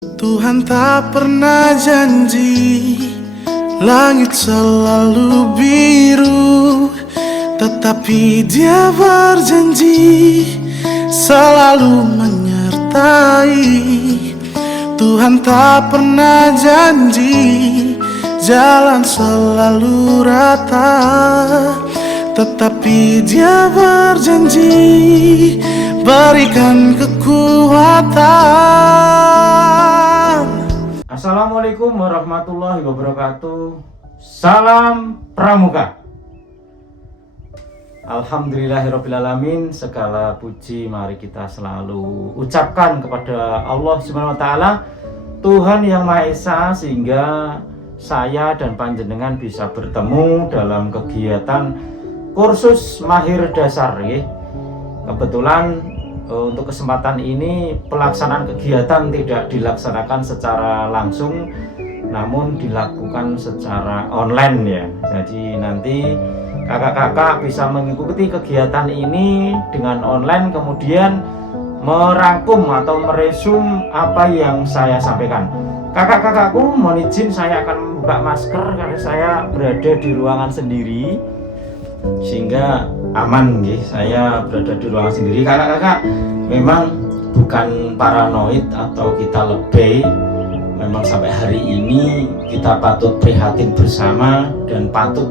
Tuhan tak pernah janji langit selalu biru, tetapi Dia berjanji selalu menyertai. Tuhan tak pernah janji jalan selalu rata, tetapi Dia berjanji berikan kekuatan. Assalamualaikum warahmatullahi wabarakatuh. Salam Pramuka. Alhamdulillahirrabbilalamin. Segala puji mari kita selalu ucapkan kepada Allah Subhanahu wa Ta'ala, Tuhan yang Maha Esa, sehingga saya dan panjenengan bisa bertemu dalam kegiatan kursus mahir dasar. Kebetulan untuk kesempatan ini pelaksanaan kegiatan tidak dilaksanakan secara langsung, namun dilakukan secara online ya. Jadi nanti kakak-kakak bisa mengikuti kegiatan ini dengan online, kemudian merangkum atau meresum apa yang saya sampaikan. Kakak-kakakku, mohon izin saya akan membuka masker karena saya berada di ruangan sendiri sehingga aman nggih. Saya berada di ruangan sendiri. Kakak-kakak, memang bukan paranoid atau kita lebay. Memang sampai hari ini kita patut prihatin bersama dan patut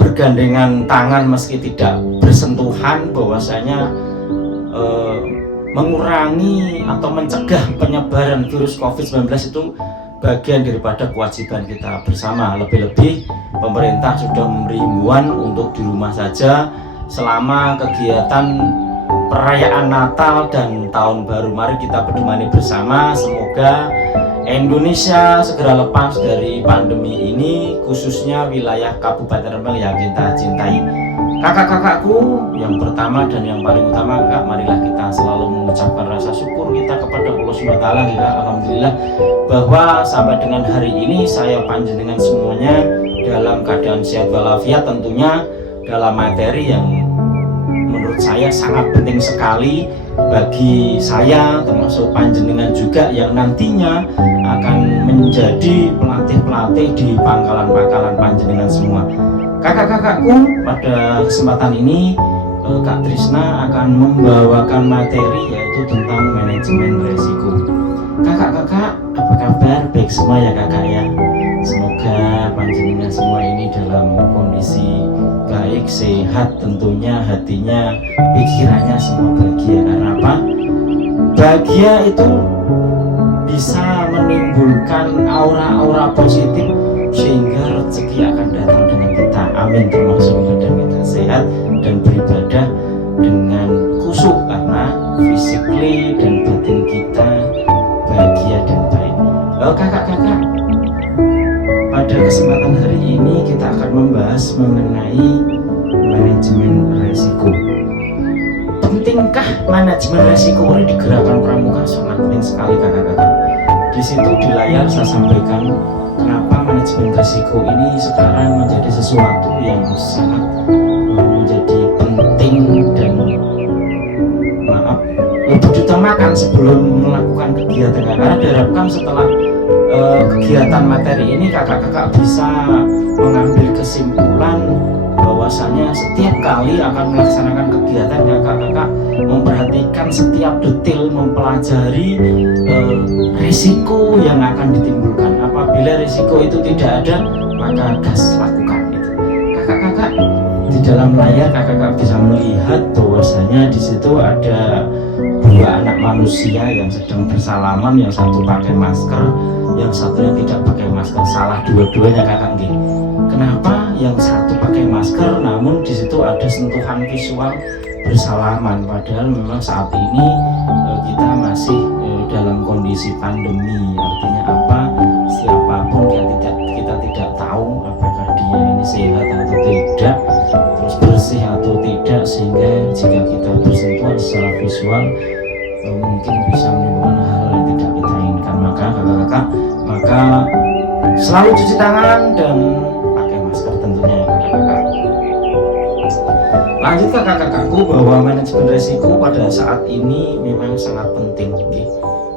bergandengan tangan meski tidak bersentuhan, bahwasanya mengurangi atau mencegah penyebaran virus COVID-19 itu bagian daripada kewajiban kita bersama. Lebih-lebih pemerintah sudah memberi himbauan untuk di rumah saja selama kegiatan perayaan Natal dan Tahun Baru. Mari kita berdemani bersama, semoga Indonesia segera lepas dari pandemi ini, khususnya wilayah Kabupaten Rembang yang kita cintai. Kakak-kakakku, yang pertama dan yang paling utama, Kak, marilah kita selalu mengucapkan rasa syukur kita kepada Allah Subhanahu wa Ta'ala. Alhamdulillah bahwa sampai dengan hari ini saya panjenengan semuanya dalam keadaan sehat walafiat, tentunya dalam materi yang menurut saya sangat penting sekali bagi saya, termasuk panjenengan juga yang nantinya akan menjadi pelatih-pelatih di pangkalan-pangkalan panjenengan semua. Kakak-kakakku, pada kesempatan ini Kak Trisna akan membawakan materi yaitu tentang manajemen resiko. Kakak-kakak, apa kabar? Baik semua ya kakak ya. Semoga panjenengan semua ini dalam kondisi baik, sehat, tentunya hatinya, pikirannya semua bahagia. Karena apa? Bahagia itu bisa menimbulkan aura-aura positif sehingga rezeki akan datang dengan kita. Amin. Termasuk badan kita sehat dan beribadah dengan khusyuk karena physically dan batin kita bahagia dan baik. Kakak-kakak, pada kesempatan hari ini kita akan membahas mengenai manajemen resiko. Pentingkah manajemen resiko ini di Gerakan Pramuka? Sangat penting sekali kakak-kakak. Di situ di layar saya sampaikan kenapa manajemen resiko ini sekarang menjadi sesuatu yang sangat menjadi penting dan lebih diutamakan sebelum melakukan kegiatan. Karena diharapkan setelah kegiatan materi ini kakak-kakak bisa mengambil kesimpulan bahwasanya setiap kali akan melaksanakan kegiatan kakak-kakak memperhatikan setiap detail, mempelajari risiko yang akan ditimbulkan. Apabila risiko itu tidak ada, maka gas lakukan itu. Kakak-kakak, di dalam layar kakak-kakak bisa melihat bahwasanya di situ ada dua anak manusia yang sedang bersalaman, yang satu pakai masker, yang satunya tidak pakai masker. Salah dua-duanya kakak nggih. Kenapa yang satu pakai masker namun di situ ada sentuhan visual bersalaman, padahal memang saat ini kita masih dalam kondisi pandemi. Artinya apa? Siapapun kita tidak tahu apakah dia ini sehat atau tidak, terus bersih atau tidak, sehingga jika kita bersentuhan secara visual mungkin bisa menimbulkan hal yang tidak kita inginkan. Maka kakak-kakak, maka selalu cuci tangan dan pakai masker tentunya ya kakak-kakak. Lanjut kakak-kakakku, bahwa manajemen resiko pada saat ini memang sangat penting.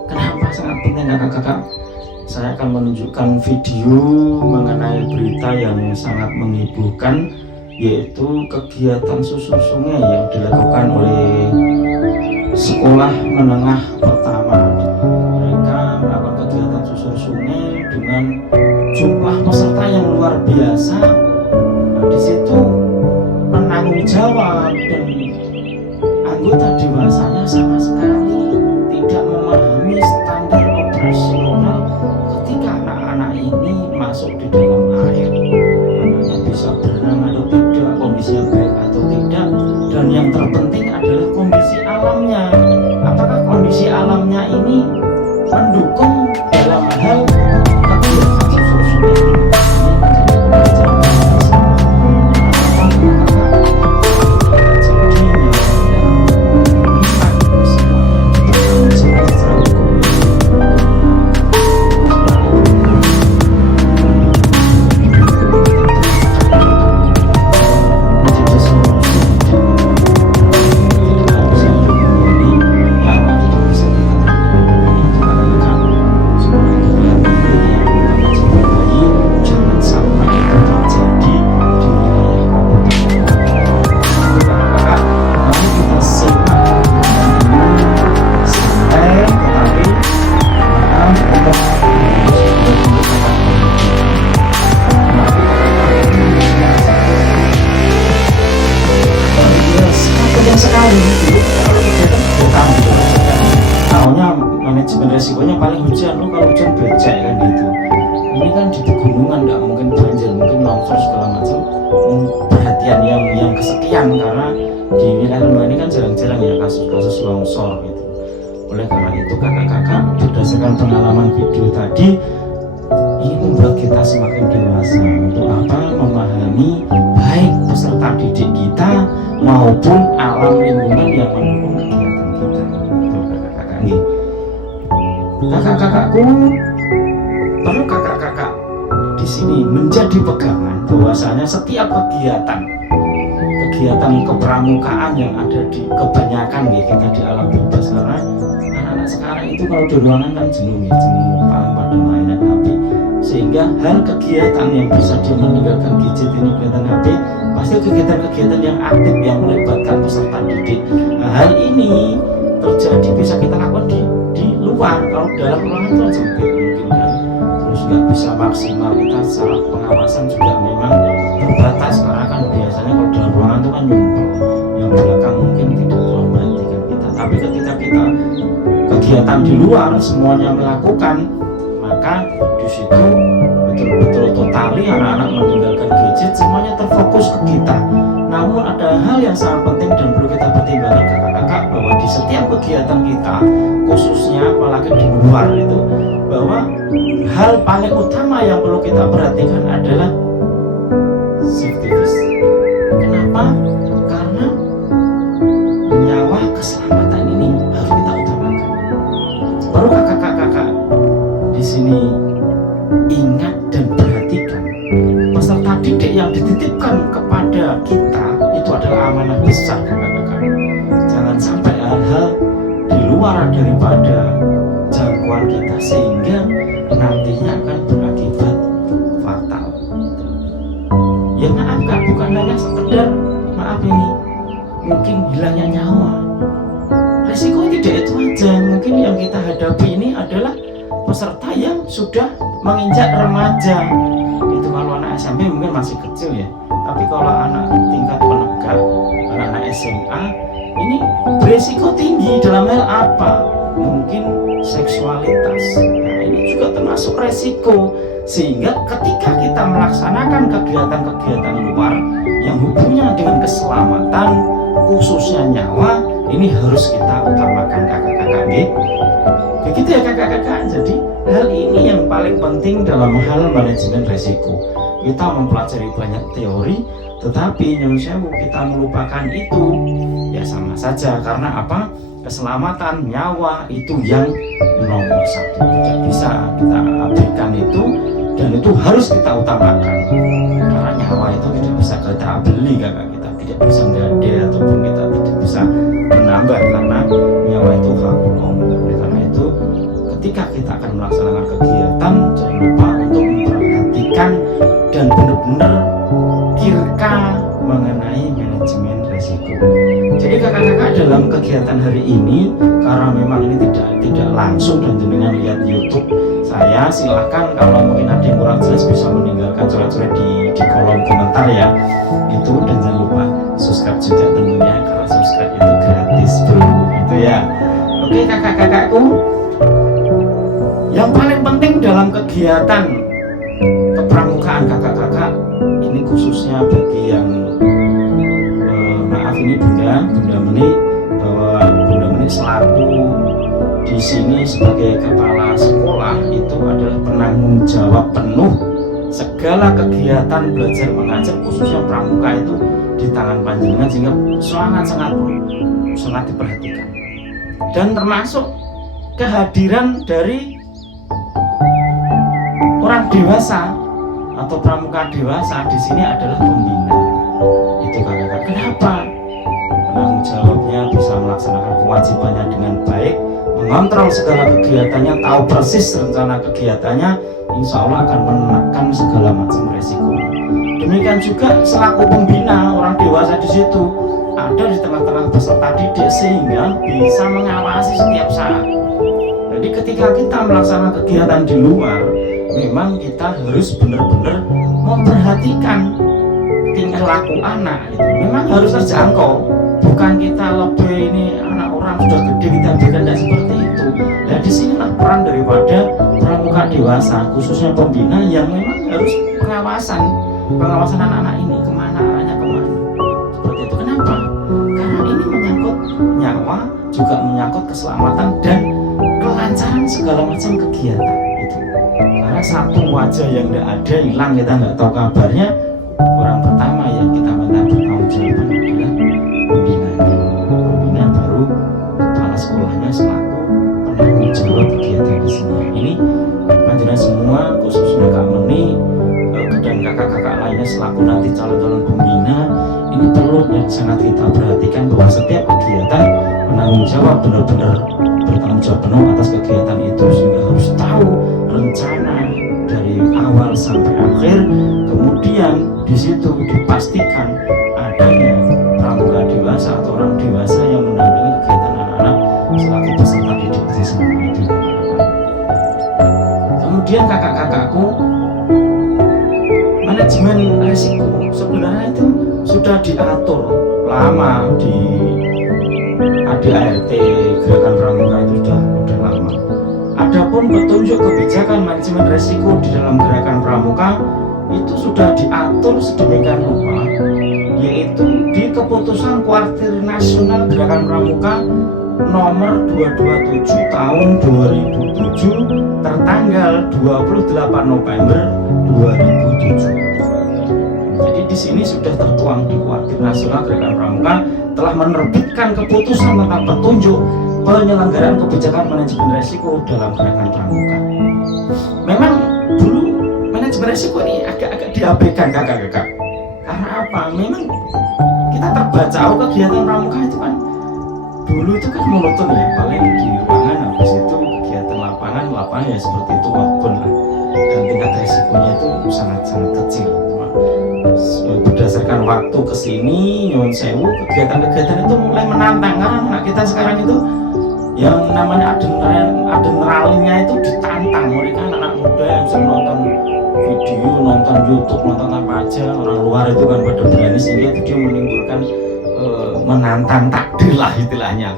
Kenapa sangat penting kakak-kakak, saya akan menunjukkan video mengenai berita yang sangat menghebohkan, yaitu kegiatan susur sungai yang dilakukan oleh sekolah menengah pertama. Mereka melakukan kegiatan susur sungai dengan jumlah peserta yang luar biasa. Nah, di situ penanggung jawab dan anggota dewasanya sama sekali tidak memahami standar operasional ketika anak-anak ini masuk di dalam air. Anaknya bisa berenang atau tidak, kondisinya baik atau tidak, dan yang terpenting adalah kondisi alamnya. Apakah kondisi alamnya ini mendukung dalam hal kegiatan susur sungai ini? Manajemen resikonya paling hujan, kalau hujan becek kan gitu. Ini kan di pegunungan nggak mungkin banjir, mungkin longsor segala macam. Perhatian yang kesekian karena di wilayah Lembang ini kan jarang-jarang ya kasus-kasus longsor gitu. Oleh karena itu kakak-kakak, berdasarkan pengalaman video tadi, ini membuat kita semakin dewasa untuk apa memahami baik peserta didik kita maupun alam lingkungan yang mendukung kegiatan kita. Kakak-kakak nih. Kakak-kakakku, perlu kakak-kakak di sini menjadi pegangan bahwasanya setiap kegiatan kepramukaan yang ada di kebanyakan ya kita di alam bebas, karena anak-anak sekarang itu kalau di ruangan kan jenuh paling pada mainan HP, sehingga hal kegiatan yang bisa dia meninggalkan gadget ini kelihatan HP pasti kegiatan-kegiatan yang aktif yang melibatkan peserta didik. Nah, hal ini terjadi bisa kita lakukan di luar. Kalau dalam ruangan kan sempit mungkin kan, terus nggak bisa maksimal, kita secara pengawasan juga memang terbatas karena kan biasanya kalau dalam ruangan itu kan nyumpel, yang belakang mungkin tidak memperhatikan kita. Tapi ketika kita kegiatan di luar semuanya melakukan, maka di situ betul-betul totali anak-anak meninggalkan gadget, semuanya terfokus ke kita. Namun ada hal yang sangat penting dan perlu kita pertimbangkan kakak-kakak, bahwa di setiap kegiatan kita, khususnya apalagi di luar itu, bahwa hal paling utama yang perlu kita perhatikan adalah safety first. Kenapa? Karena nyawa keselamatan ini harus kita utamakan. Perlu kakak-kakak di sini ingat dan perhatikan, peserta didik yang dititipkan kepada kita itu adalah amanah besar kakak-kakak. Jangan sampai hal-hal di luar daripada jangkauan kita sehingga nantinya akan berakibat fatal. Ya maaf kak, bukan hanya sekedar maaf ini mungkin hilangnya nyawa. Resiko tidak itu aja, mungkin yang kita hadapi ini adalah peserta yang sudah menginjak remaja. Itu kalau anak SMP mungkin masih kecil ya, tapi kalau anak tingkat penegak, anak-anak SMA ini beresiko tinggi dalam hal apa? Mungkin seksualitas. Nah ini juga termasuk resiko, sehingga ketika kita melaksanakan kegiatan-kegiatan luar yang hubungannya dengan keselamatan, khususnya nyawa, ini harus kita utamakan kakak-kakak gitu. Begitu ya kakak-kakak. Jadi hal ini yang paling penting dalam hal manajemen resiko. Kita mempelajari banyak teori, tetapi yang kita melupakan itu ya sama saja. Karena apa? Keselamatan nyawa itu yang nomor satu, tidak bisa kita abaikan itu, dan itu harus kita utamakan. Karena nyawa itu tidak bisa kita beli kakak, kita tidak bisa gade ataupun kita tidak bisa menambah, karena nyawa itu hak Allah. Oleh karena itu ketika kita akan melaksanakan kegiatan, jangan lupa untuk memperhatikan dan benar-benar kirka mengenai manajemen resiko. Jadi kakak-kakak dalam kegiatan hari ini, karena memang ini tidak langsung dan jenengan lihat YouTube saya, silahkan kalau mungkin ada yang kurang jelas bisa meninggalkan coret-coret di kolom komentar ya. Itu, dan jangan lupa subscribe juga tentunya, karena subscribe itu gratis bro, itu ya. Oke kakak-kakakku, yang paling penting dalam kegiatan kepramukaan kakak-kakak ini, khususnya bagi yang maaf ini Bunda Meni, bahwa Bunda Meni selaku di sini sebagai kepala sekolah itu adalah penanggung jawab penuh segala kegiatan belajar mengajar, khususnya pramuka itu di tangan panjenengan, sehingga sangat diperhatikan. Dan termasuk kehadiran dari orang dewasa atau pramuka dewasa di sini adalah pembina. Itu kakak-kakak, kenapa? Penanggung jawabnya bisa melaksanakan kewajibannya dengan baik, mengontrol segala kegiatannya, tahu persis rencana kegiatannya, insya Allah akan menekan segala macam resiko. Demikian juga selaku pembina, orang dewasa di situ ada di tengah-tengah peserta didik sehingga bisa mengawasi setiap saat. Jadi ketika kita melaksanakan kegiatan di luar, memang kita harus benar-benar memperhatikan tingkah laku anak itu. Memang harus terjangkau, bukan kita lebih ini anak orang sudah gede kita biarkan, tidak seperti itu. Nah disinilah peran daripada pramuka dewasa, khususnya pembina, yang memang harus pengawasan anak-anak ini, kemana arahnya, kemana, seperti itu. Kenapa? Karena ini menyangkut nyawa, juga menyangkut keselamatan dan kelancaran segala macam kegiatan itu. Karena satu wajah yang tidak ada, hilang, kita nggak tahu kabarnya, orang pertama yang kita minta bertanggung jawab adalah pembina, baru kepala sekolahnya selaku penanggung jawab kegiatan di sini. Ini panjenengan semua, khususnya Kak Meni dan kakak-kakak lainnya selaku nanti calon-calon pembina, ini perlu dan sangat kita perhatikan bahwa setiap kegiatan penanggung jawab benar-benar bertanggung jawab penuh atas kegiatan itu, sehingga harus tahu rencana dari awal sampai akhir. Kemudian di situ dipastikan adanya pramuka dewasa atau orang dewasa yang mendampingi kegiatan anak-anak selaku peserta didik di sana itu. Kemudian kakak-kakakku, manajemen risiko sebenarnya itu sudah diatur lama di ADART, gerakan pramuka itu sudah lama. Adapun petunjuk kebijakan manajemen risiko di dalam gerakan pramuka itu sudah diatur sedemikian rupa, yaitu di keputusan Kuartir Nasional Gerakan Pramuka nomor 227 tahun 2007 tertanggal 28 November 2007. Jadi di sini sudah tertuang di Kuartir Nasional Gerakan Pramuka telah menerbitkan keputusan tentang petunjuk penyelenggaraan kebijakan manajemen resiko dalam gerakan pramuka. Memang dulu manajemen resiko ini agak diabaikan kakak-kakak. Karena apa? Memang kita terbaca kegiatan pramuka itu kan dulu itu kan monoton ya, paling di ruangan, habis itu kegiatan lapangan ya seperti itu, walaupun lah, dan tingkat resikonya itu sangat-sangat kecil. Berdasarkan waktu kesini, nyuwun sewu, kegiatan-kegiatan itu mulai menantang, karena anak kita sekarang itu yang namanya adrenalinnya itu ditantang. Mereka anak muda yang bisa nonton video, nonton YouTube, nonton apa aja, orang luar itu kan pada berani, sehingga itu dia menimbulkan menantang takdir lah istilahnya.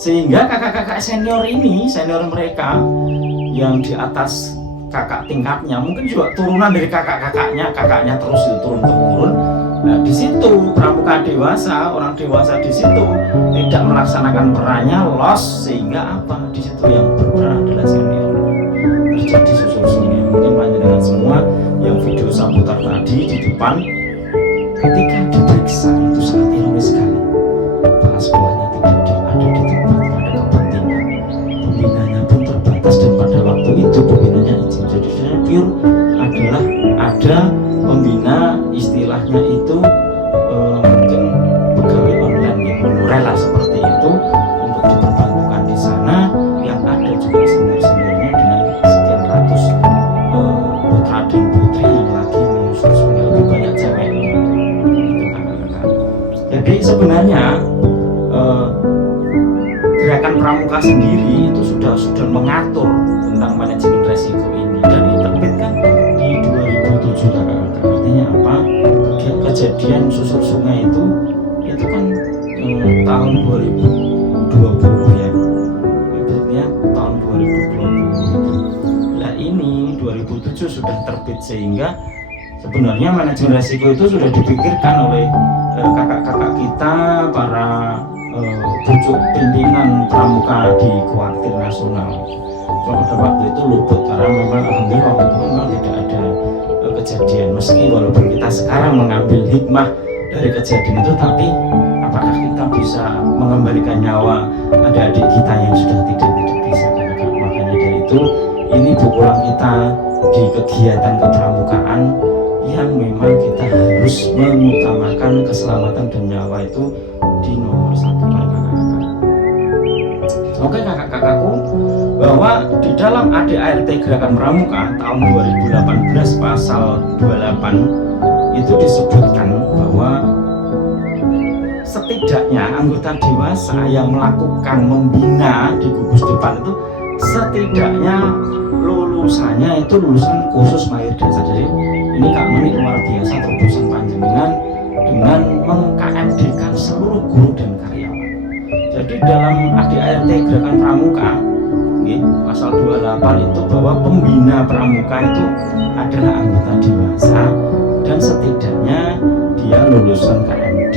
Sehingga kakak-kakak senior ini, senior mereka yang di atas kakak tingkatnya, mungkin juga turunan dari kakaknya terus itu turun temurun. Nah di situ pramuka dewasa, orang dewasa di situ tidak melaksanakan perannya, loss, sehingga apa? Di situ yang berperan adalah senior. Terjadi susul-susulnya. Mungkin panjenengan semua yang video saya putar tadi di depan, ketika diperiksa itu sangat ironis sekali. Kepala sekolahnya tidak ada di tempat, tidak ada kepentingan. Pembinanya pun terbatas, dan pada waktu itu pembinanya izin. Jadi pure adalah ada pembina, istilahnya itu mungkin pegawai online ya, honorer lah seperti itu, untuk diperbantukan di sana. Yang ada juga senior-seniornya kejadian susur sungai itu kan tahun 2020 ya, ibaratnya tahun 2020 itu. Nah ini 2007 sudah terbit, sehingga sebenarnya manajemen resiko itu sudah dipikirkan oleh kakak-kakak kita, para pucuk pimpinan pramuka di Kuartir Nasional. Pada waktu itu luput karena memang alhamdulillah waktu itu memang tidak ada kejadian. Meski walaupun kita sekarang mengambil hikmah dari kejadian itu, tapi apakah kita bisa mengembalikan nyawa adik-adik kita yang sudah tidak bisa, kakak? Makanya dari itu ini pukulan kita di kegiatan kepramukaan yang memang kita harus mengutamakan keselamatan dan nyawa itu di nomor satu, kakak-kakak. Oke kakak-kakakku, bahwa di dalam ADART Gerakan Pramuka tahun 2018 pasal 28 itu disebutkan bahwa setidaknya anggota dewasa yang melakukan membina di gugus depan itu setidaknya lulusannya itu lulusan khusus mahir dasar. Jadi ini Kak Meni luar biasa terobosan panjenengan dengan meng-KMD-kan seluruh guru dan karyawan. Jadi dalam ADART Gerakan Pramuka pasal 28 itu bahwa pembina pramuka itu adalah anggota dewasa dan setidaknya dia lulusan KMD.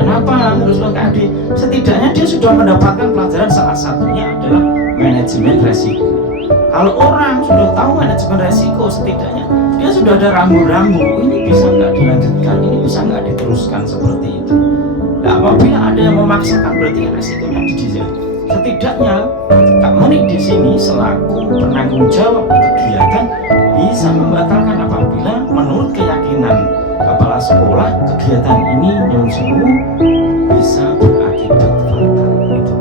Kenapa lulusan KMD? Setidaknya dia sudah mendapatkan pelajaran, salah satunya adalah manajemen resiko. Kalau orang sudah tahu manajemen resiko, setidaknya dia sudah ada rambu-rambu, ini bisa nggak dilanjutkan, ini bisa nggak diteruskan seperti itu. Nah, apabila ada yang memaksakan, berarti resikonya dijajah. Setidaknya Kak Meni di sini selaku penanggung jawab kegiatan bisa membatalkan apabila menurut keyakinan kepala sekolah kegiatan ini nyuwun sewu bisa berakibat fatal gitu.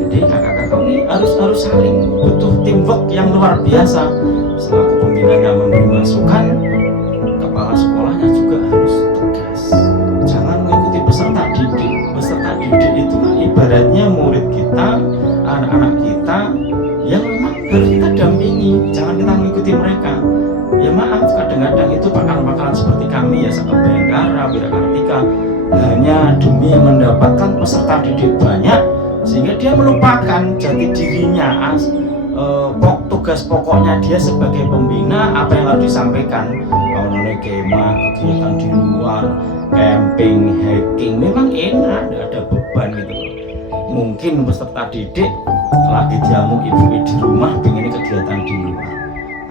Jadi kakak-kakak ini harus saling, butuh teamwork yang luar biasa. Selaku pembinanya memberi masukan, kepala sekolahnya juga harus tegas. Jangan mengikuti peserta didik. Peserta didik itu kan ibaratnya murid kita, anak-anak kita yang memang harus kita dampingi. Jangan kita mengikuti mereka. Ya maaf, kadang-kadang itu pakaran-pakaran seperti kami ya, Sakti Bayangkara, Wirakartika, hanya demi mendapatkan peserta didik banyak sehingga dia melupakan jati dirinya. Tugas pokoknya dia sebagai pembina, apa yang harus disampaikan, awalnya kemah, kegiatan di luar, camping, hiking, memang enak, tidak ada beban gitu. Mungkin peserta didik lagi jamu ibu di rumah pengen kegiatan di luar,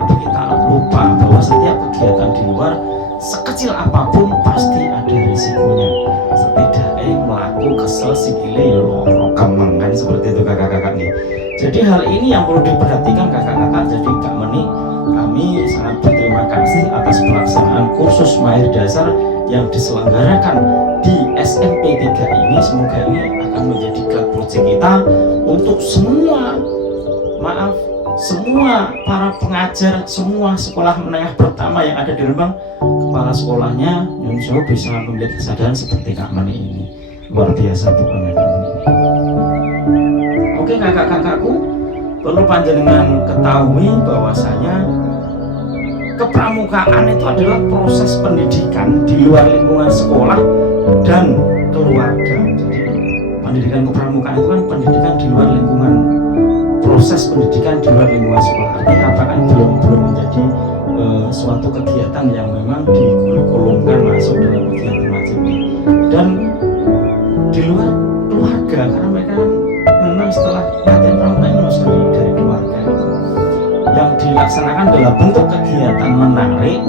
tapi kita lupa bahwa setiap kegiatan di luar sekecil apapun pasti ada risikonya. Setidaknya melaku kesel sikile loro kemengan seperti itu kakak-kakak nih. Jadi hal ini yang perlu diperhatikan kakak-kakak. Jadi Kak Meni, kami sangat berterima kasih atas pelaksanaan kursus mahir dasar yang diselenggarakan di SMP 3 ini. Semoga ini akan menjadi glad project kita untuk semua para pengajar, semua sekolah menengah pertama yang ada di Rembang, kepala sekolahnya nyuwun sewu bisa memiliki kesadaran seperti Kak Meni ini. Luar biasa pokoknya Kak Meni ini. Oke kakak-kakakku, perlu panjenengan ketahui bahwasanya kepramukaan itu adalah proses pendidikan di luar lingkungan sekolah dan keluarga. Jadi pendidikan kepramukaan itu kan pendidikan di luar lingkungan, proses pendidikan di luar lingkungan sekolah. Artinya apa kan belum menjadi suatu kegiatan yang memang dikurikulumkan masuk dalam kegiatan wajib dan di luar keluarga, karena mereka memang setelah latihan pramuka ini harus dari keluarga itu. Yang dilaksanakan dalam bentuk kegiatan menarik,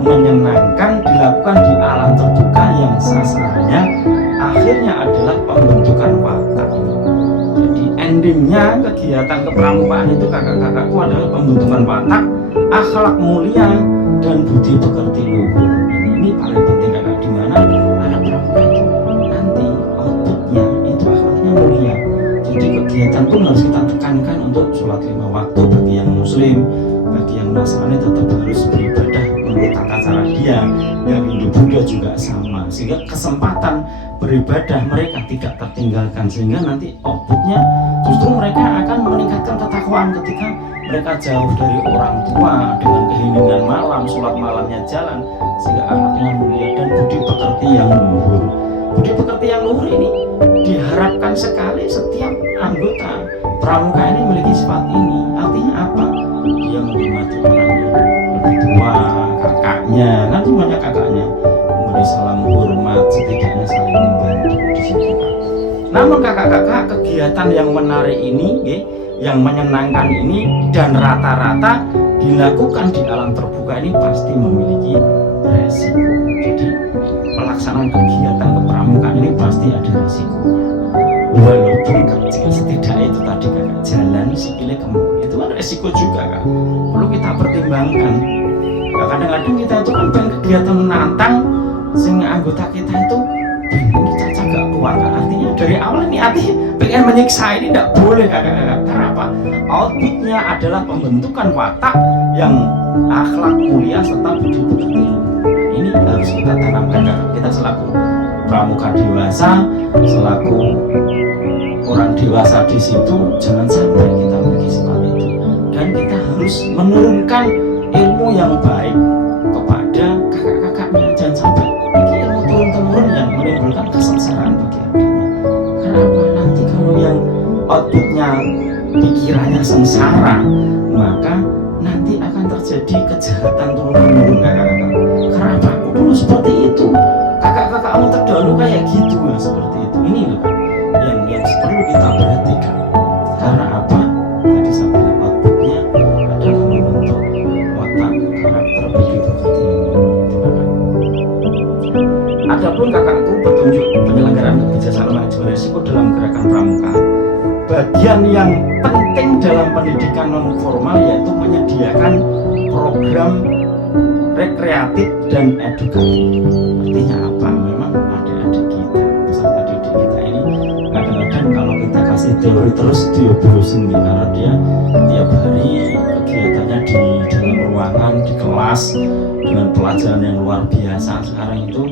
menyenangkan, dilakukan di alam terbuka yang sasarannya akhirnya adalah pembentukan watak. Jadi endingnya kegiatan kepramukaan itu kakak-kakakku adalah pembentukan watak, akhlak mulia dan budi pekerti luhur. Ini paling penting kakak, di mana anak pramuka itu nanti outputnya itu akhlaknya mulia. Jadi kegiatan pun harus kita tekankan untuk sholat 5 waktu bagi yang muslim, bagi yang Nasrani tetap harus beribadah menurut tata cara dia, yang Hindu Buddha juga sama, sehingga kesempatan beribadah mereka tidak tertinggalkan, sehingga nanti outputnya justru mereka akan meningkatkan ketakwaan ketika mereka jauh dari orang tua dengan keheningan malam, sholat malamnya jalan, sehingga akhlaknya mulia dan budi pekerti yang luhur. Budi pekerti yang luhur ini diharapkan sekali setiap anggota pramuka ini memiliki sifat ini. Artinya apa? Dia menghormati orang yang lebih tua, kakaknya, kan semuanya kakaknya, memberi salam hormat, setidaknya saling membantu di situ. Namun kakak-kakak, kegiatan yang menarik ini, yang menyenangkan ini, dan rata-rata dilakukan di alam terbuka ini pasti memiliki resiko. Jadi pelaksanaan kegiatan kepramukaan ini pasti ada resikonya. Walaupun kecil, setidaknya itu tadi kakak jalan sikile kemana, itu kan resiko juga kan, perlu kita pertimbangkan. Nah, kadang-kadang kita itu kan pengen kegiatan menantang, sehingga anggota kita itu pengen kita gak kuat. Artinya dari awal ini artinya pengen menyiksa ini tidak boleh kakak-kakak. Karena apa? Outputnya adalah pembentukan watak yang akhlak mulia serta budi pekerti. Ini harus kita tanamkan kakak. Kita selaku pramuka dewasa, selaku orang dewasa di situ, jangan sampai kita memiliki sifat itu. Dan kita harus menurunkan ilmu yang baik kepada kakak-kakaknya. Jangan sampai ini ilmu turun-temurun yang menimbulkan kesengsaraan bagi adiknya. Kenapa? Nanti kalau yang outputnya pikirannya sengsara, maka nanti akan terjadi kejahatan turun-temurun kakak-kakak. Kenapa? Aku dulu seperti itu, kakak-kakakmu terdahulu kayak gitu ya, seperti itu. Ini loh yang perlu kita perhatikan. Karena apa? Tadi saya bilang outputnya adalah membentuk watak karakter budi pekerti. Adapun kakakku petunjuk penyelenggaraan kebijaksanaan manajemen risiko dalam gerakan pramuka, bagian yang penting dalam pendidikan non formal yaitu menyediakan program rekreatif dan edukatif. Artinya apa? Memang adik-adik kita, peserta didik kita ini kadang-kadang kalau kita kasih teori terus dia bosan nih, karena dia tiap hari kegiatannya di dalam ruangan, di kelas dengan pelajaran yang luar biasa. Sekarang itu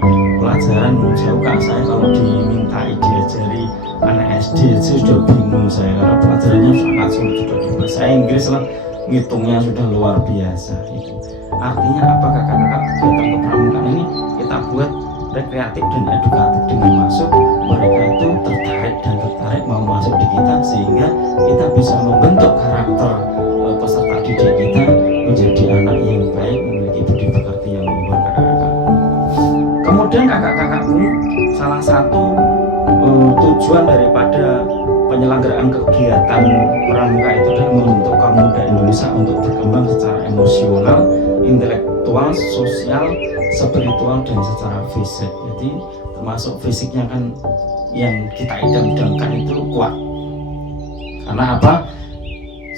pelajaran jauh kak, saya kalau dimintai diajari anak SD sudah bingung saya, karena pelajarannya sangat sulit, sudah di bahasa Inggris lah, ngitungnya sudah luar biasa itu. Artinya apa kakak-kakak, kegiatan kepramukaan ini kita buat rekreatif dan edukatif dengan masuk mereka itu tertarik mau masuk di kita, sehingga kita bisa membentuk karakter peserta didik kita menjadi anak yang baik, memiliki budi pekerti yang luhur kakak-kakak. Kemudian kakak-kakakku, salah satu tujuan daripada penyelenggaraan kegiatan pramuka itu adalah membentuk kaum muda Indonesia untuk berkembang secara emosional, intelektual, sosial, spiritual, dan secara fisik. Jadi termasuk fisiknya kan yang kita idam-idamkan itu kuat. Karena apa?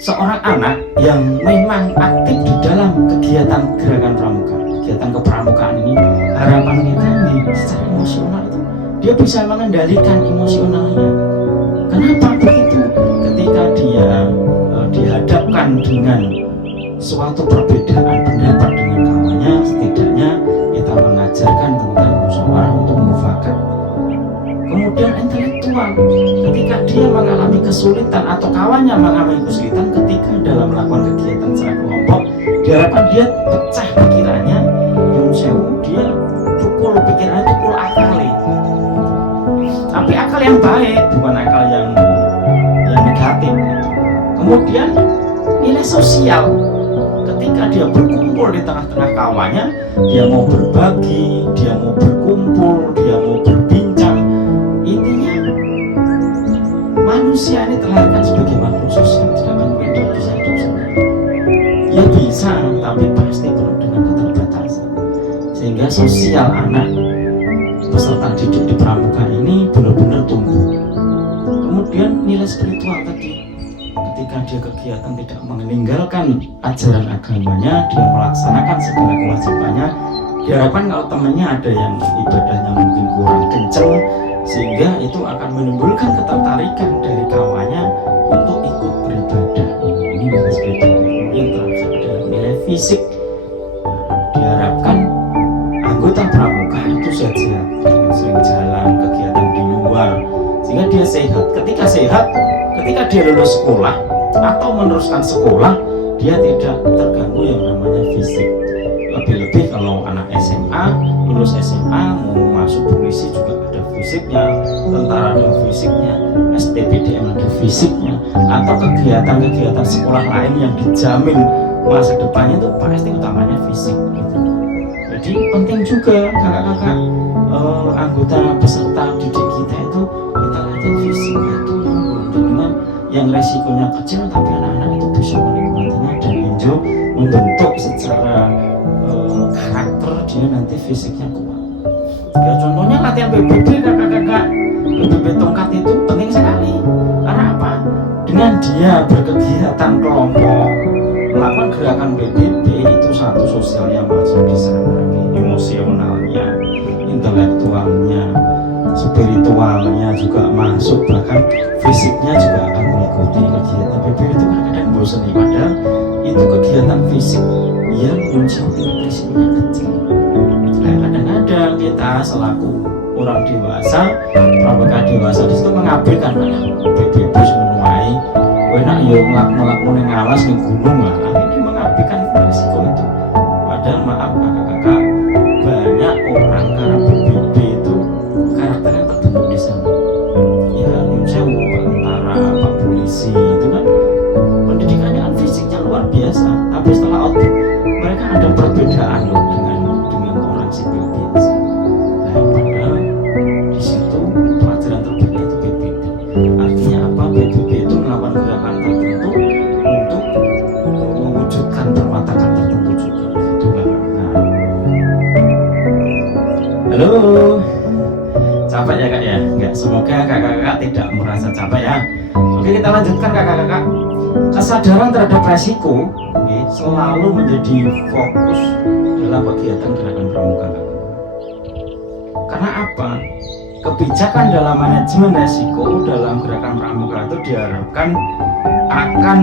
Seorang anak yang memang aktif di dalam kegiatan gerakan pramuka, kegiatan kepramukaan ini, harapan kita ini secara emosional itu dia bisa mengendalikan emosionalnya. Kenapa begitu? Ketika dia dihadapkan dengan suatu perbedaan pendapat dengan kawannya, setidaknya kita mengajarkan tentang musyawarah untuk mufakat. Kemudian intelektual, ketika dia mengalami kesulitan atau kawannya mengalami kesulitan ketika dalam melakukan kegiatan secara kelompok, diharapkan dia pecah pikirannya, dia pukul pikirannya, pukul akalnya, tapi akal yang baik, bukan akal yang negatif. Kemudian nilai sosial, ketika dia berkumpul di tengah-tengah kawannya, dia mau berbagi, dia mau berkumpul, dia mau berbincang. Intinya manusia ini terlahirkan sebagai makhluk sosial, tidak mungkin dia bisa hidup sendiri. Ya bisa, tapi pasti penuh dengan keterbatasan. Sehingga sosial anak peserta didik di pramuka ini benar-benar tumbuh. Kemudian nilai spiritual tadi, ketika dia kegiatan tidak meninggalkan ajaran agamanya, dia melaksanakan segala kewajibannya, diharapkan kalau temannya ada yang ibadahnya mungkin kurang kenceng, sehingga itu akan menimbulkan ketertarikan dari kawannya untuk ikut beribadah. Ini nilai spiritual. Kemudian terakhir ada nilai fisik, diharapkan anggota pramuka itu sehat-sehat, sering jalan, kegiatan di luar, sehingga dia sehat. Ketika sehat, ketika dia lulus sekolah atau meneruskan sekolah, dia tidak terganggu yang namanya fisik. Lebih-lebih kalau anak SMA, lulus SMA mau masuk polisi juga ada fisiknya, tentara ada fisiknya, STPDM ada fisiknya, atau kegiatan-kegiatan sekolah lain yang dijamin masa depannya itu pasti utamanya fisik gitu. Jadi penting juga kakak-kakak anggota peserta didik kita itu kita latih fisik itu dengan yang resikonya kecil tapi anak-anak itu bisa menikmatinya dan enjoy membentuk secara karakter dia nanti fisiknya kuat. Ya contohnya latihan PBB kakak-kakak, PBB tongkat itu penting sekali. Karena apa? Dengan dia berkegiatan kelompok, melakukan gerakan PBB itu satu sosialnya masuk di sana, emosionalnya, intelektualnya, spiritualnya juga masuk, bahkan fisiknya juga akan mengikuti kegiatan PBB itu kadang-kadang bosan nih, padahal itu kegiatan fisik yang menjauhi risikonya kecil. Nah, kadang-kadang kita selaku orang dewasa, pramuka dewasa di situ mengabaikan PBB semuanya. Enak ya ngelakuin yang ngalas di gunung lah, ini mengabaikan risiko itu. Padahal maaf kakak-kakak, banyak orang karena PBB itu karakternya terbentuk di sana. Ya, misalnya Pak tentara, Pak polisi itu kan pendidikannya kan fisiknya luar biasa, tapi setelah output mereka ada perbedaan loh dengan orang sipil biasa. Nah, padahal di situ pelajaran terbaiknya itu PBB. Artinya apa? PBB itu melakukan gerakan tertentu untuk mewujudkan perwatakan tertentu juga. Itu kakak. Halo, capek ya kak ya? Enggak, semoga kakak-kakak tidak merasa capek ya. Oke, kita lanjutkan kakak-kakak. Kesadaran terhadap resiko selalu menjadi fokus dalam kegiatan gerakan pramuka. Karena apa? Kebijakan dalam manajemen resiko dalam gerakan pramuka itu diharapkan akan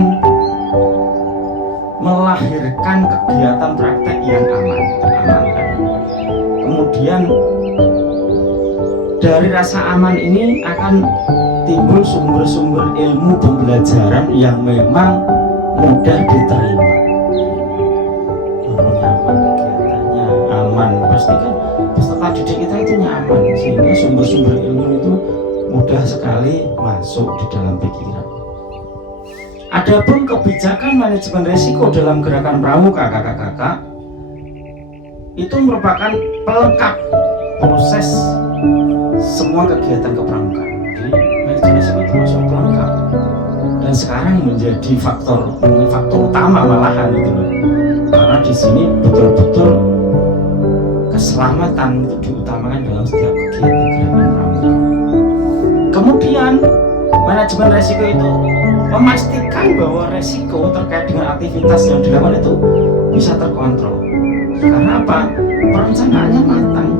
melahirkan kegiatan praktek yang aman. Kemudian dari rasa aman ini akan timbul sumber-sumber ilmu pembelajaran yang memang mudah diterima. Nyaman kegiatannya, aman, pasti kan peserta didik kita itu nyaman, sehingga sumber-sumber ilmu itu mudah sekali masuk di dalam pikiran. Adapun kebijakan manajemen risiko dalam gerakan pramuka kakak-kakak itu merupakan pelengkap proses semua kegiatan kepramukaan. Jadi manajemen risiko termasuk pelengkap dan sekarang menjadi faktor utama malahan itu loh. Karena di sini betul-betul keselamatan itu diutamakan dalam setiap kegiatan gerakan pramuka. Kemudian manajemen resiko itu memastikan bahwa resiko terkait dengan aktivitas yang dilakukan itu bisa terkontrol. Karena apa? Perencanaannya matang.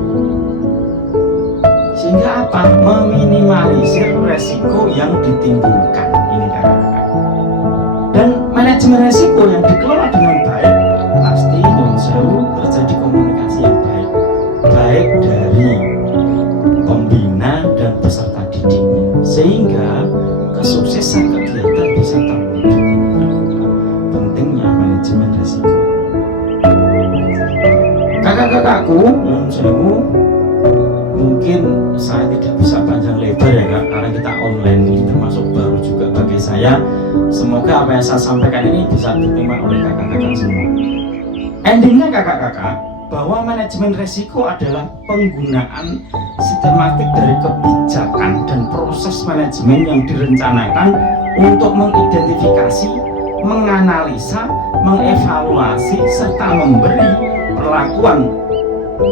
Sehingga apa? Meminimalisir resiko yang ditimbulkan. Ini kakak-kakak. Dan manajemen resiko yang dikelola dengan baik pasti selalu terjadi komunikasi yang baik, baik dari pembina dan peserta didiknya, sehingga kesuksesan kegiatan bisa terwujud. Pentingnya manajemen resiko. Kakak-kakakku yang sewu, mungkin saya tidak bisa panjang lebar ya kak, karena kita online ini termasuk baru juga bagi saya. Semoga apa yang saya sampaikan ini bisa diterima oleh kakak-kakak semua. Endingnya kakak-kakak, bahwa manajemen resiko adalah penggunaan sistematik dari kebijakan dan proses manajemen yang direncanakan untuk mengidentifikasi, menganalisa, mengevaluasi, serta memberi perlakuan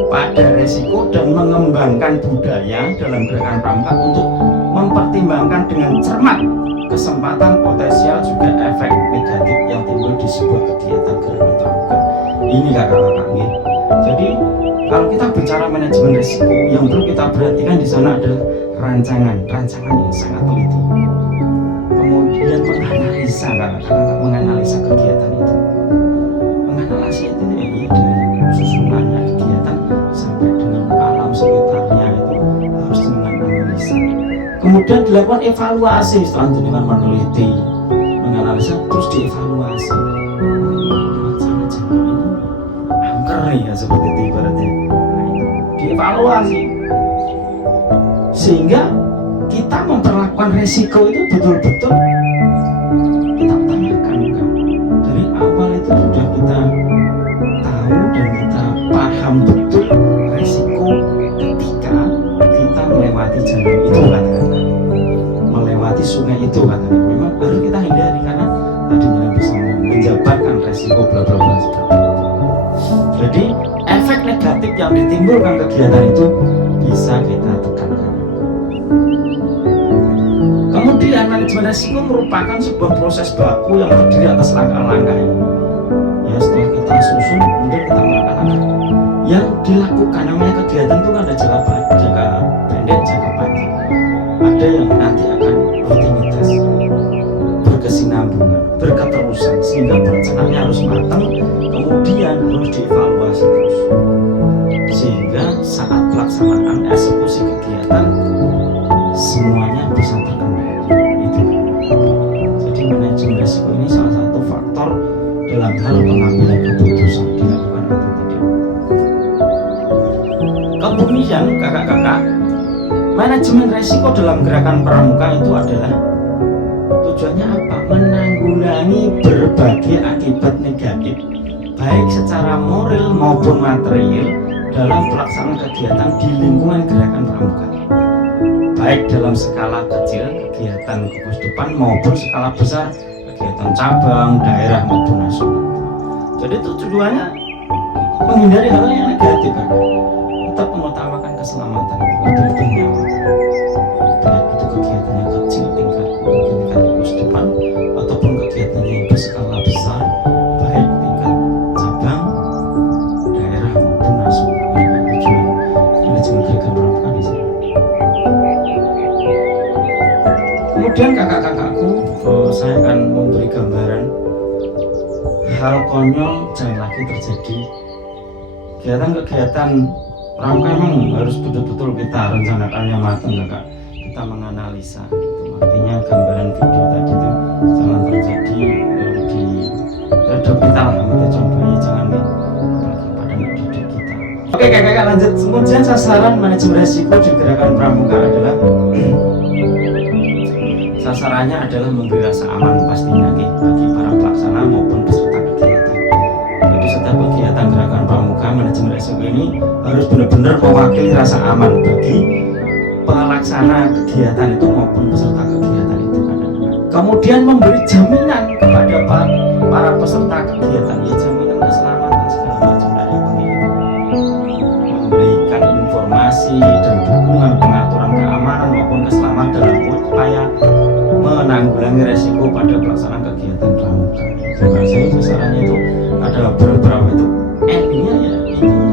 pada resiko dan mengembangkan budaya dalam gerakan pramuka untuk mempertimbangkan dengan cermat kesempatan, potensial, juga efek negatif yang timbul di sebuah kegiatan gerakan pramuka. Ini kakak-kakak nih. Jadi kalau kita bicara manajemen risiko, yang perlu kita perhatikan di sana adalah rancangan yang sangat teliti. Kemudian menganalisa kakak-kakak, menganalisa kegiatan itu. Menganalisa itu ya dari susunannya kegiatan sampai dengan alam sekitarnya itu harus dengan analisa. Kemudian dilakukan evaluasi setelah dengan meneliti, menganalisa terus dievaluasi. ngeri ya seperti itu ibaratnya. Nah, itu dievaluasi sehingga kita memperlakukan resiko itu betul-betul kita utamakan kan. Dari awal itu sudah kita tahu dan kita paham betul resiko ketika kita melewati jalan itu katakanlah, melewati sungai itu katakanlah, memang harus kita hindari karena tadinya bisa menjabarkan resiko bla bla bla seperti itu. Jadi efek negatif yang ditimbulkan kegiatan itu bisa kita tekankan. Kemudian manajemen resiko merupakan sebuah proses baku yang terdiri atas langkah-langkah ya, setelah kita susun kemudian kita melangkah-langkah yang dilakukan. Namanya kegiatan itu kan ada jangka pendek, jangka panjang. Ada yang nanti akan rutinitas, berkesinambungan, berketerusan, sehingga perencanaannya harus matang, kemudian harus dievaluasi terus, sehingga saat pelaksanaan eksekusi kegiatan semuanya bisa terkendali. Itu. Jadi manajemen risiko ini salah satu faktor dalam hal pengambilan keputusan dilakukan atau tidak. Kemudian kakak-kakak, manajemen risiko dalam gerakan pramuka itu adalah tujuannya apa? Menanggulangi berbagai akibat negatif baik secara moral maupun material dalam pelaksanaan kegiatan di lingkungan gerakan pramuka, baik dalam skala kecil kegiatan gugus depan maupun skala besar kegiatan cabang, daerah maupun nasional. Jadi tujuannya menghindari hal yang negatif kan? Tetap mengutamakan keselamatan lebih nyawa, baik itu kegiatannya kecil tingkat gugus depan ataupun kegiatannya yang berskala besar baik tingkat cabang, daerah maupun nasional. Tujuan manajemen gerakan pramuka di sana. Kemudian kakak-kakakku, saya akan memberi gambaran hal konyol jangan lagi terjadi. Kegiatan-kegiatan pramuka memang harus betul-betul kita rencanakan yang matang kakak. Kita menganalisa itu. Artinya gambaran video tadi itu jangan terjadi di terhadap kita lah, kita contohnya jangan apalagi pada didik kita. Oke kakak lanjut. Kemudian sasaran manajemen resiko di gerakan pramuka adalah sasarannya adalah memberi rasa aman pastinya bagi para pelaksana maupun peserta kegiatan. Jadi setiap kegiatan gerakan pramuka manajemen resiko ini harus benar-benar mewakili rasa aman bagi pelaksana kegiatan itu maupun peserta kegiatan itu. Kemudian memberi jaminan kepada para peserta kegiatan, ya jaminan keselamatan segala macam dari itu. Memberikan informasi dan dukungan pengaturan keamanan maupun keselamatan dalam upaya menanggulangi resiko pada pelaksanaan kegiatan pramuka. Itu saya sasarannya itu ada beberapa itu endingnya ya intinya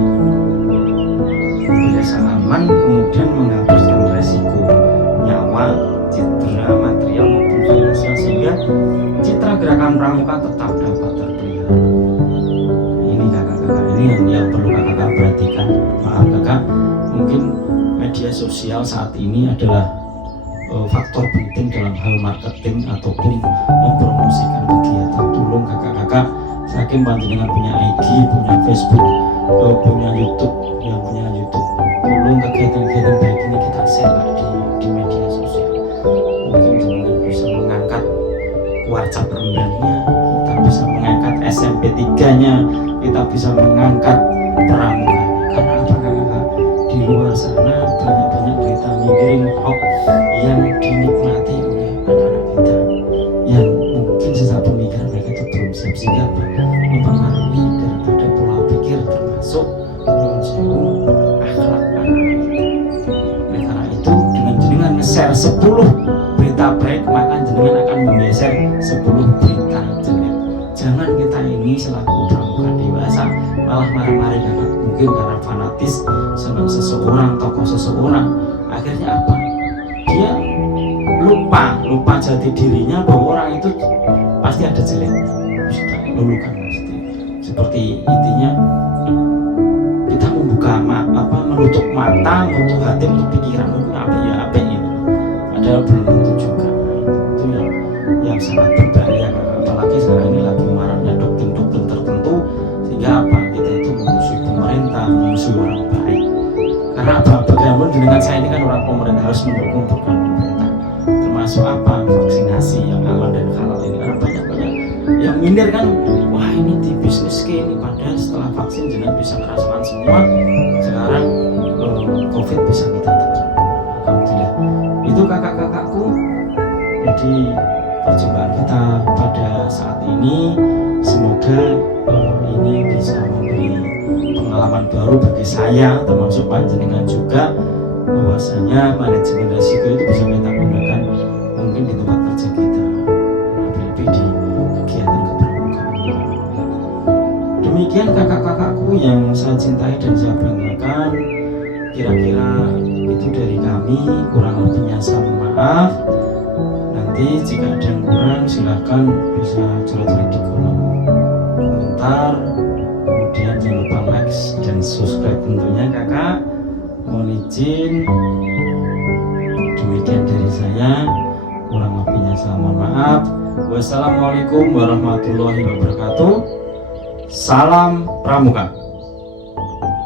memberi rasa aman, kemudian menghapuskan resiko nyawa, citra material maupun finansial sehingga citra gerakan pramuka tetap dapat terpelihara. Ini kakak-kakak, ini yang perlu kakak perhatikan. Maaf kakak, mungkin media sosial saat ini adalah faktor penting dalam hal marketing ataupun mempromosikan kegiatan. Tolong kakak-kakak, saking panjenengan punya IG, punya Facebook, punya YouTube, yang punya YouTube, tolong kegiatan-kegiatan baik ini kita share di media sosial. Mungkin jenengan bisa mengangkat WhatsApp rendahnya, kita bisa mengangkat SMP 3-nya, kita bisa mengangkat pramuka. Karena apa kakak? Di luar sana banyak-banyak berita miring hoax yang dinikmati oleh anak-anak kita yang mungkin sejak pemikiran mereka itu belum siap, sehingga mempengaruhi daripada pola pikir termasuk akhlak anak-anak kita. Oleh karena itu dengan nge-share 10 berita baik maka jenengan akan menggeser 10 berita jelek. Jangan kita ini selaku pramuka dewasa malah marah-marah kakak, mungkin karena fanatis senang seseorang, tokoh seseorang, akhirnya apa? Dia lupa jati dirinya bahwa orang itu pasti ada jeleknya. Sudah lulukan pasti. Seperti intinya kita membuka menutup mata, menutup hati, menutup pikiran, mungkin apa ini. Padahal belum tentu juga. Itu yang sangat berbahaya. Apalagi sekarang ini lagi maraknya doktrin-doktrin tertentu sehingga apa? Kita itu memusuhi bangsa ini kan orang pemerintah harus mendukung program pemerintah, termasuk apa, vaksinasi yang aman dan halal ini. Karena banyak yang minder kan, wah ini di bisnis kayak ini, padahal setelah vaksin jenengan bisa merasakan semua. Sekarang COVID bisa kita tekan. Alhamdulillah. Itu kakak-kakakku, jadi perjumpaan kita pada saat ini semoga ini bisa memberi pengalaman baru bagi saya, termasuk panjenengan juga, bahwasanya manajemen resiko itu bisa kita gunakan mungkin di tempat kerja kita, lebih di kegiatan kepramukaan. Demikian kakak-kakakku yang saya cintai dan saya banggakan. Kira-kira itu dari kami, kurang lebihnya saya mohon maaf. Nanti jika ada yang kurang silahkan bisa curhat di kolom komentar. Kemudian jangan lupa like dan subscribe tentunya kakak. Mohon izin, demikian dari saya, kurang lebihnya saya mohon maaf. Wassalamualaikum warahmatullahi wabarakatuh. Salam Pramuka.